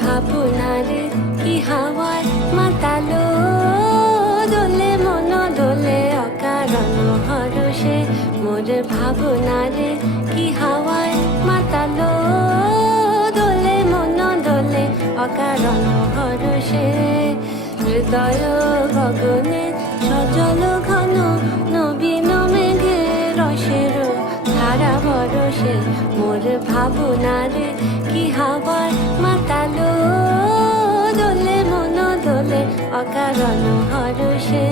ভাবনারে কি হাওয়ায় মাতালো, দোলে মন দোলে অকারণ হরষে। মোর ভাবনারে কি হাওয়ায় মাতালো, দোলে মন দোলে অকারণ হরষে। হৃদয় গগনে সজল ঘন নবীন মেঘে রসের ধারা বরসে। মোর ভাবনারে কি হাওয়ায় মাতালো, দোলে মন দোলে অকারণ হরষে।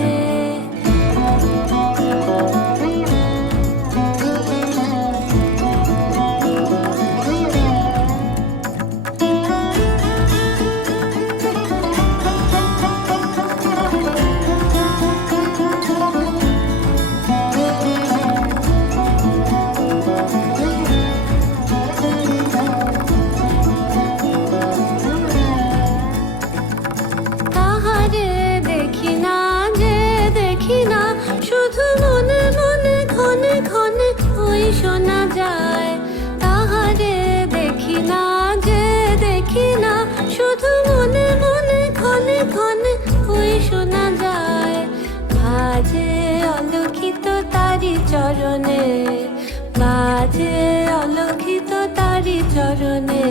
শুধু মনে মনে ক্ষণে ক্ষণে ওই শোনা যায়, তাহারে দেখি না যে দেখি না। শুধু মনে মনে ক্ষণে ক্ষণে ওই শোনা যায়। বাজে অলক্ষিত তারি চরণে, বাজে অলক্ষিত তারি চরণে।